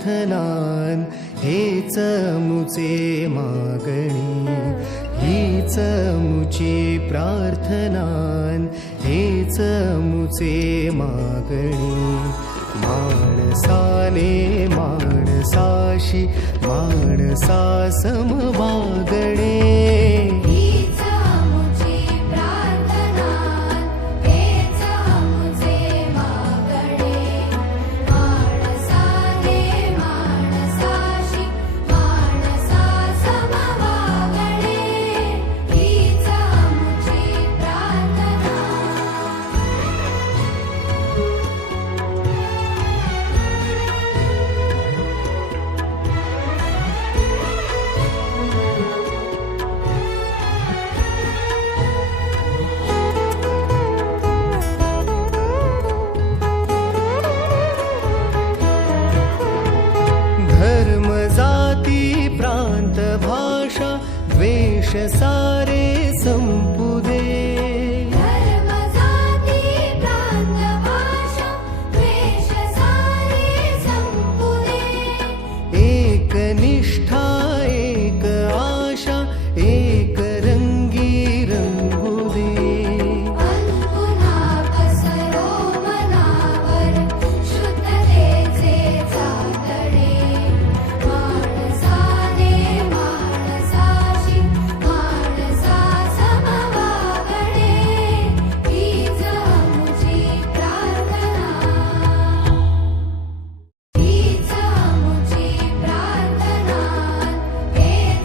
प्रार्थनान हेच मुचे मागणी, हीच मुची प्रार्थनान हेच मुचे मागणी. माणसाने माणसाशी माणसा सम वागणे, धर्म जाती प्रांत भाषा द्वेष सारे संपू दे. धर्म जाती प्रांत भाषा द्वेष सारे संपू दे. एक निष्ठा एक आशा एक रंगी रंगू दे. पुन्हा पसरो मनावर शुद्धतेचे चांदणे. माणसाने माणसाशी माणसा सम वागणे, हीच मुची प्रार्थना, हीच मुची प्रार्थना,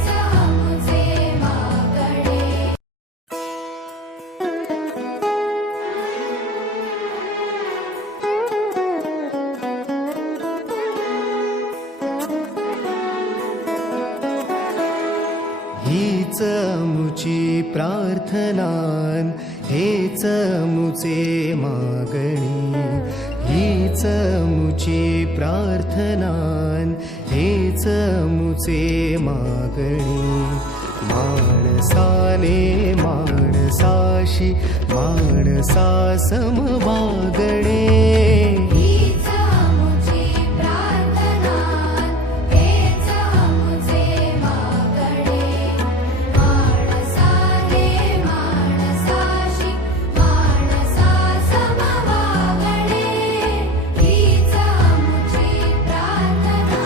हेच मुचे मागणे. हीच मुची प्रार्थनान हेच मुचे मागणी, हीच मुची प्रार्थनान हेच मुचे मागणी. माणसाने माणसाशी माणसा सम वागणे, हीच मुची प्रार्थना, हेच मुचे मागणे. माणसाने माणसाशी माणसा सम वागणे, हीच मुची प्रार्थना.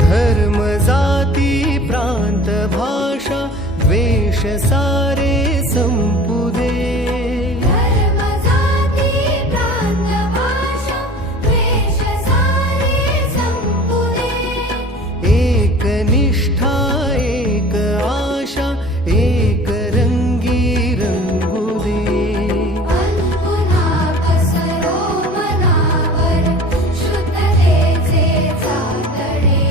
धर्म जाती प्रांत भाषा द्वेष सारे संपू दे. धर्म जाती प्रांत भाषा द्वेष सारे संपू दे. एक निष्ठा एक आशा एक रंगी रंगू दे. पुन्हा पसरो मनावर शुद्धतेचे चांदणे.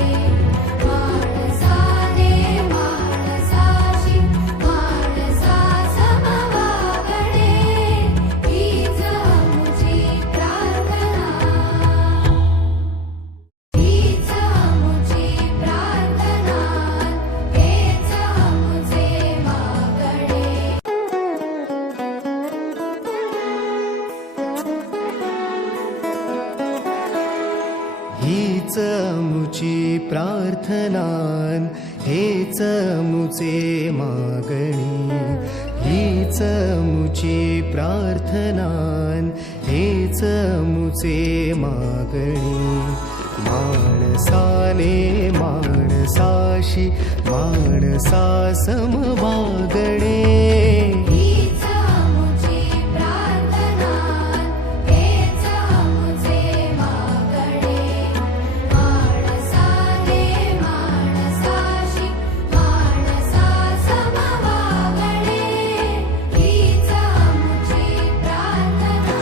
माणसाने माणसाशी माणसा सम वागणे, हीच मुची प्रार्थना, हीच मुची प्रार्थना, हेच मुचे मागणे. हीच मुची प्रार्थनान हेच मुचे मागणी, हीच मुची प्रार्थनान हेच मुचे मागणी. माणसाने माणसाशी माणसा सम वागणे, हीच मुची प्रार्थना, हेच मुचे मागणे. माणसाने माणसाशी माणसा सम वागणे, हीच मुची प्रार्थना.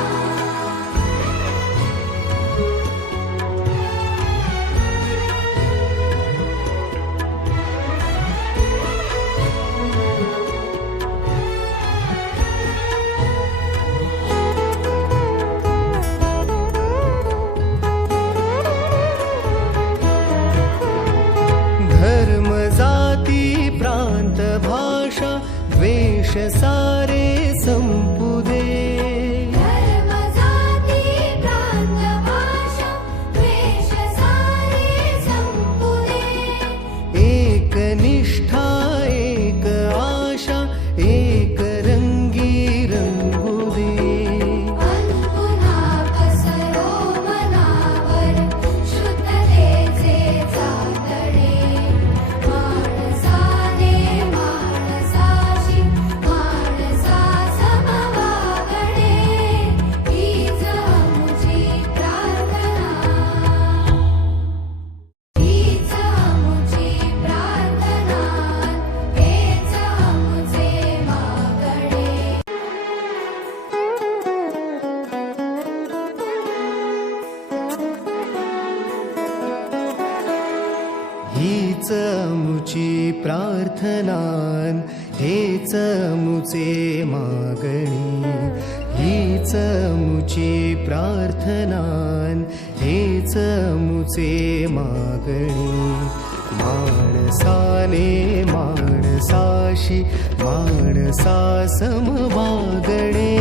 प्रार्थनान हेच मुचे मागणी हीच मुची प्रार्थनान हेच मुचे मागणी माणसाने माणसाशी माणसा समवागणे